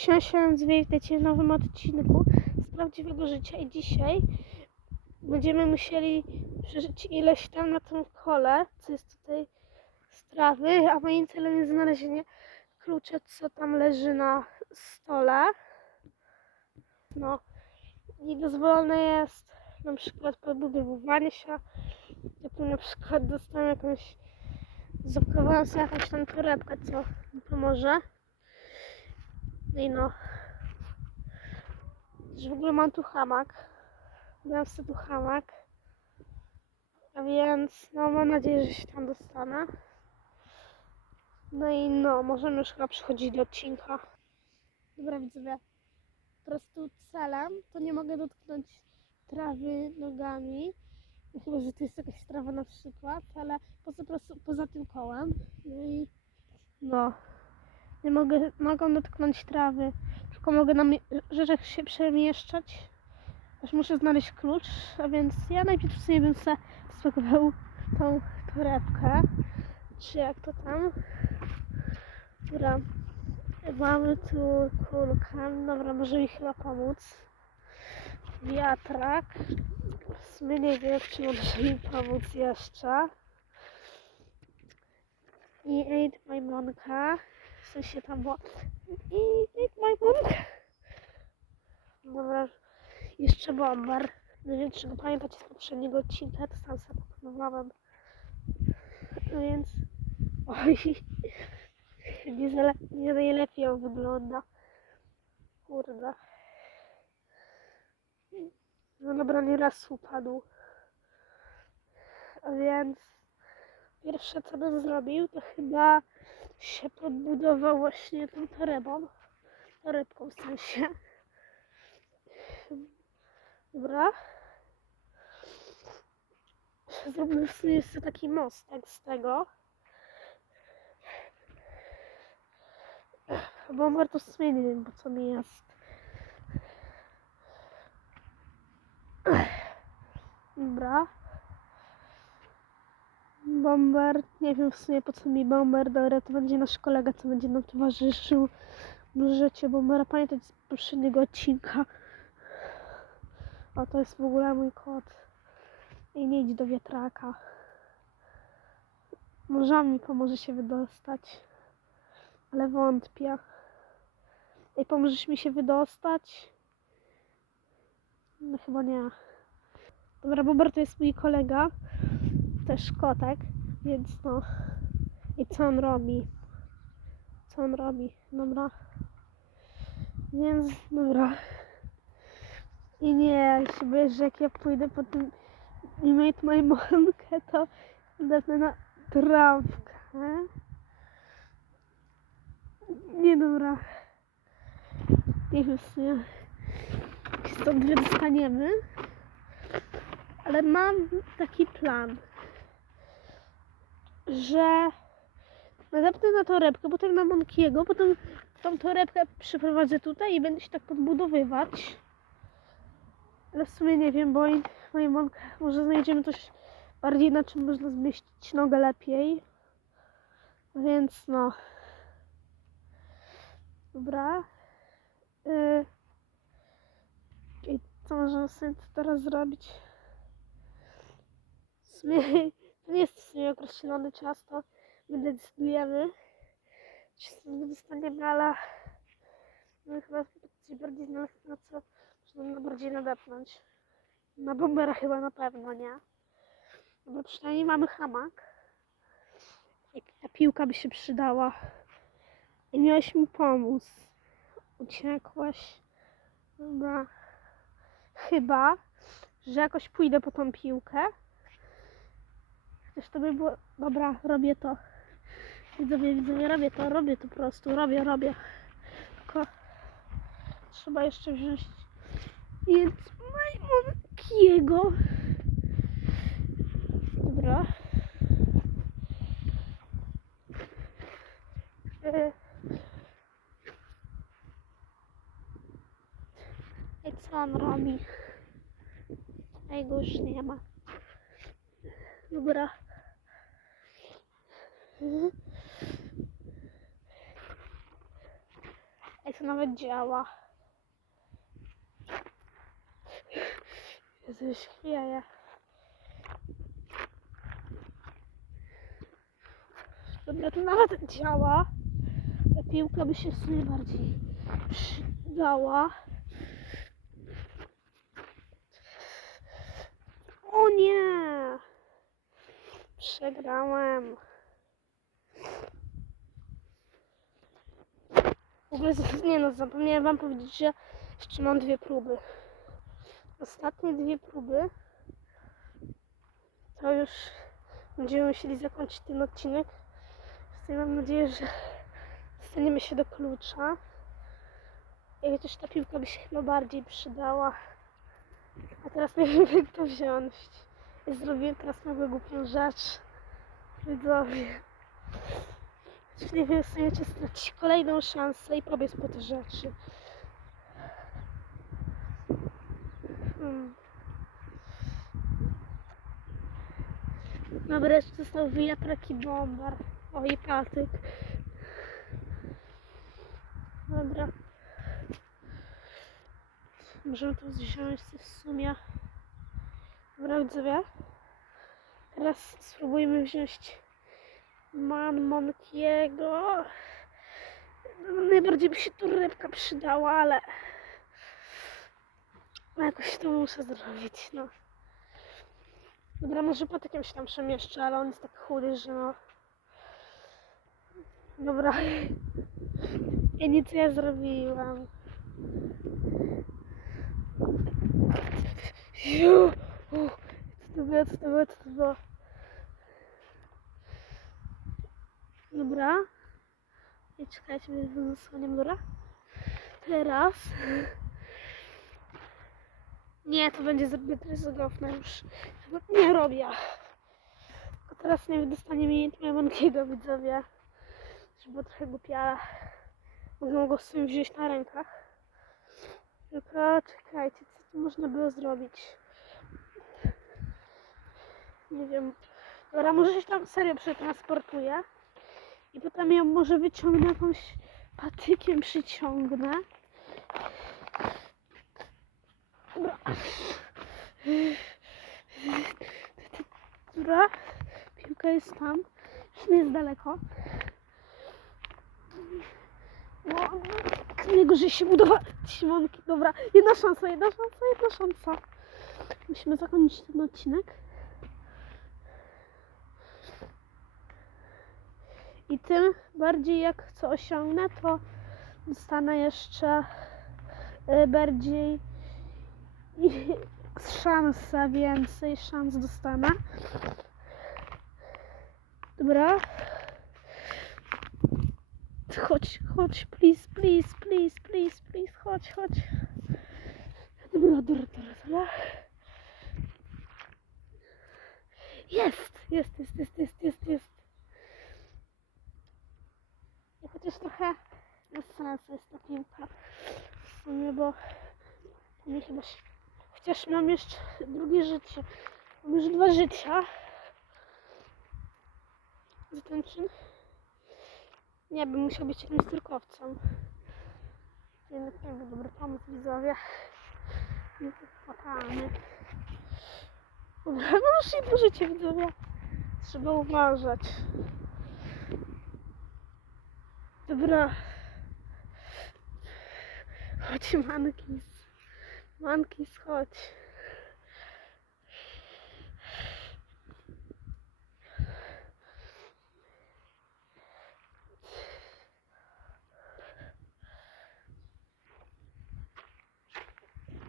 Siąsiąc, witajcie w nowym odcinku z prawdziwego życia i dzisiaj będziemy musieli przeżyć ileś tam na tym kole, co jest tutaj z trawy, a moim celem jest znalezienie klucza, co tam leży na stole. No i dozwolone jest na przykład podbudowywanie się, ja tu na przykład dostałem jakąś, zapakowałam sobie jakąś tam torebkę, co mi pomoże. I no. Że w ogóle mam tu hamak. Dam sobie tu hamak. A więc no mam nadzieję, że się tam dostanę. No i no, możemy już chyba przechodzić do odcinka. Dobra widzowie. Po prostu celem to nie mogę dotknąć trawy nogami. No chyba, że to jest jakaś trawa na przykład, ale poza, poza tym kołem. No i no. Nie mogę nogą dotknąć trawy, tylko mogę na rzeczach się przemieszczać. Aż muszę znaleźć klucz, a więc ja najpierw sobie bym se spakował tą torebkę, czy jak to tam. Dobra, mamy tu kulkę, dobra, może mi chyba pomóc. Wiatrak, w sumie nie wiem, czy może mi pomóc jeszcze. I Aid Majmonka. W sensie tam było. I Aid Majmonka. Dobra. Jeszcze bomber. Nie wiem, czy go pamiętacie z poprzedniego odcinka, to sam sobie pokonywałem. No więc. Oj. Nie, zale, nie najlepiej on wygląda. Kurde. No dobra, nieraz upadł. A więc pierwsze co bym zrobił, to chyba się podbudował właśnie tą torebą. Torebką w sensie. Dobra. Zrobił w sumie jeszcze taki mostek z tego. Bomber to w sumie nie wiem po co mi jest. Dobra. Bomber, nie wiem w sumie po co mi bomber, dobra, to będzie nasz kolega, co będzie nam towarzyszył. Możecie bombera pamiętać z poprzedniego odcinka. O, to jest w ogóle mój kot. I nie idź do wiatraka. Może mi pomoże się wydostać. Ale wątpię. Ej, pomożesz mi się wydostać? No chyba nie. Dobra, Bober to jest mój kolega. Też kotek, więc no. I co on robi? Co on robi? Dobra. Więc, dobra. I nie, się boję, że jak ja pójdę po tym i mate my monkę, to wdepnę na trawkę. Nie dobra. Nie wiem się Stąd wydostaniemy. Ale mam taki plan, że nadepnę na torebkę, potem na Monkiego, potem tą torebkę przeprowadzę tutaj i będę się tak podbudowywać. Ale w sumie nie wiem, bo i- moje Monka, może znajdziemy coś bardziej na czym można zmieścić nogę lepiej. Więc no. Dobra. Yy. I co możemy teraz zrobić? W sumie jest w sumie określony czas, to my decydujemy, czy stąd dostaniemy, ale no chyba coś bardziej znaleźć, na co można bardziej nadepnąć. Na bombera chyba na pewno, nie? Dobra, przynajmniej mamy hamak. Jak ta piłka by się przydała. I miałeś mi pomóc. Uciekłaś. Dobra. Chyba, że jakoś pójdę po tą piłkę. Chociaż to by było... Dobra, robię to. Widzowie, widzowie, robię to, robię to po prostu. Robię, robię. Tylko trzeba jeszcze wziąć więc Majmonkiego. Dobra. E. Co on robi? Ej, go już nie ma. Dobra. Ej, to nawet działa. Jezu, już chwieje. Dobra, to nawet działa. Ta piłka by się w sumie bardziej przydała. O nie! W ogóle, nie no, zapomniałem wam powiedzieć, że jeszcze mam dwie próby. Ostatnie dwie próby to już będziemy musieli zakończyć ten odcinek. Więc mam nadzieję, że dostaniemy się do klucza. I chociaż ta piłka by się chyba bardziej przydała. A teraz nie wiem jak to wziąć. Zrobiłem teraz mega głupią rzecz. Widzowie. Już nie staniecie stracić kolejną szansę i pobiec po te rzeczy. Hmm. Dobra, jeszcze został wiatrak i bombar. O, i patyk. Dobra. Możemy to wziąć w sumie. Dobra, widzowie. Teraz spróbujmy wziąć Man Monkiego. Najbardziej by się tu rybka przydała, ale no, jakoś to muszę zrobić, no. Dobra, może patykiem się tam przemieszczę, ale on jest tak chudy, że no. Dobra. Ja nic nie zrobiłam. Ju, to było? Dobra. I czekajcie, będę zasłaniam, dobra? Teraz. Nie, to będzie zbyt ryzykowne już. Chyba nie robię. A teraz nie dostanie mi Monkiego widzowie. Żeby trochę głupie, ale mogę go sobie wziąć na rękach. Tylko czekajcie, co tu można było zrobić? Nie wiem. Dobra, może się tam serio przetransportuję. I potem ją może wyciągnę jakąś patykiem przyciągnę. Dobra. Dobra. Piłka jest tam. Już nie jest daleko. No, najgorzej się budować simonki. Dobra, jedna szansa, jedna szansa, jedna szansa. Musimy zakończyć ten odcinek. Tym bardziej jak co osiągnę, to dostanę jeszcze y, bardziej szansa więcej szans dostanę. Dobra. Chodź, chodź, please, please, please, please, please, chodź, chodź. Dobra, dobra, dobra, dobra. Jest, jest, jest, jest, jest, jest, jest. Ja chociaż trochę sensu jest ta piłka. W bo nie chyba się... Chociaż mam jeszcze drugie życie. Mam już dwa życia. Za ten czyn. Nie, bym musiał być jakimś cyrkowcem. Jednak nie był dobry pomysł, widzowie. Nie chłopamy. Dobra, no już jedno życie, widzowie. Trzeba uważać. Dobra. Chodź, Mankis. Mankis, chodź.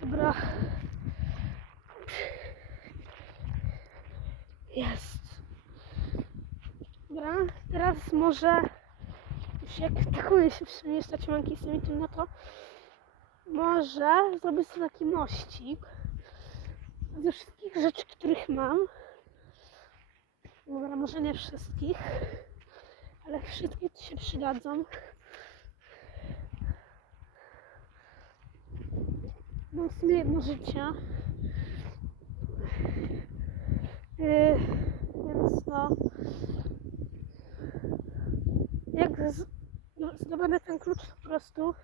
Dobra. Jest. Dobra, teraz może już jak takuje się przemieszczać mankisem i tym, no to może zrobię sobie taki mościk ze wszystkich rzeczy, których mam. Dobra, może nie wszystkich, ale wszystkie ci się przydadzą. Mam w sumie jedno życie. Yy, więc no. Jak z, zdobędę ten klucz, po prostu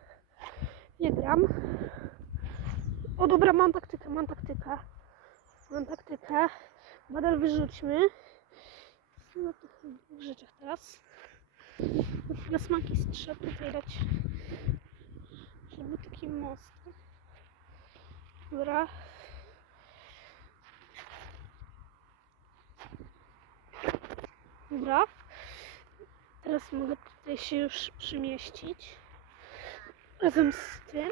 Nie gram. O dobra, mam taktykę, mam taktykę. Mam taktykę. Badal wyrzućmy. No to w rzeczach teraz. Na smaki trzeba tutaj dać. Żeby taki most. Dobra. Dobra. Teraz mogę tutaj się już przymieścić. Razem z tym.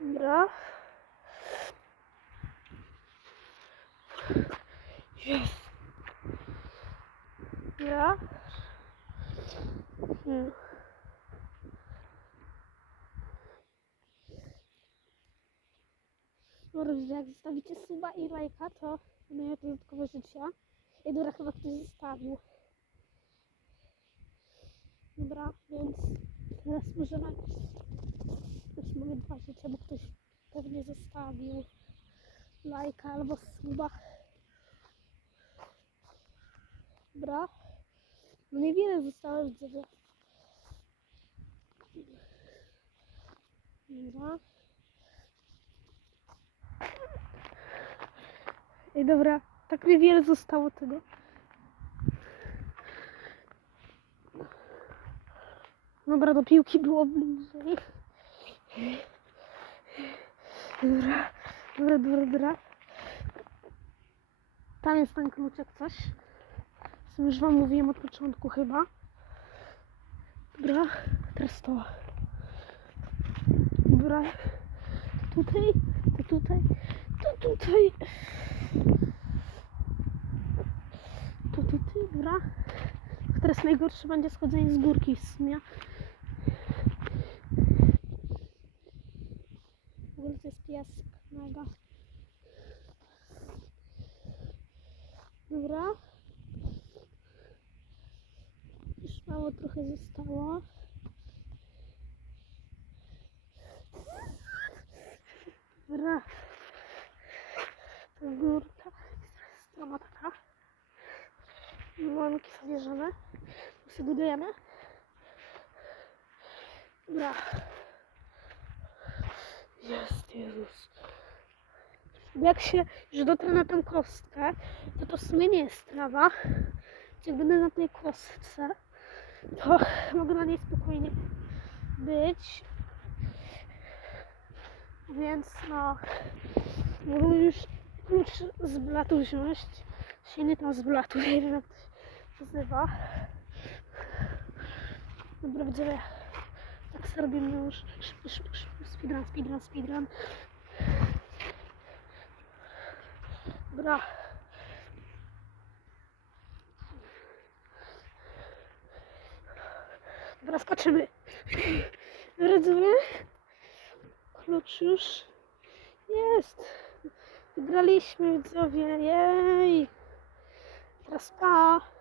Dobra. Jest. Dobra. Hmm. Dobra, jak zostawicie suba i lajka, to będę dodatkowe życia. I dobra, chyba ktoś zostawił. Dobra, więc teraz możemy... Już dwa życia, bo ktoś pewnie zostawił lajka albo suba. Dobra. No niewiele zostało widzowie. Dobra. Ej, dobra, tak niewiele zostało tego. Dobra, do piłki było bliżej. Dobra, dobra, dobra, dobra. Tam jest ten kluczek coś. Co już wam mówiłem od początku chyba. Dobra, teraz to. Dobra, to tutaj, to tutaj, to tutaj. To tutaj, dobra. Teraz najgorsze będzie schodzenie z górki w sumie. W mega. Dobra. Już mało trochę zostało. Dobra. To górka. Strona taka. Łąki. Sobie budujemy. Dobra. Jest, Jezus. Jak się już dotrę na tę kostkę, to to w sumie nie jest trawa. Jak będę na tej kostce, to mogę na niej spokojnie być. Więc no, mogę już klucz z blatu wziąć. Się nie tam z blatu, nie wiem jak to się nazywa. Dobra, widzowie. Tak sobie robimy już. Speedrun, speedrun, speedrun. Dobra. Dobra, skoczymy. Widzowie. Klucz już jest. Wygraliśmy, widzowie. Jej. Teraz pa.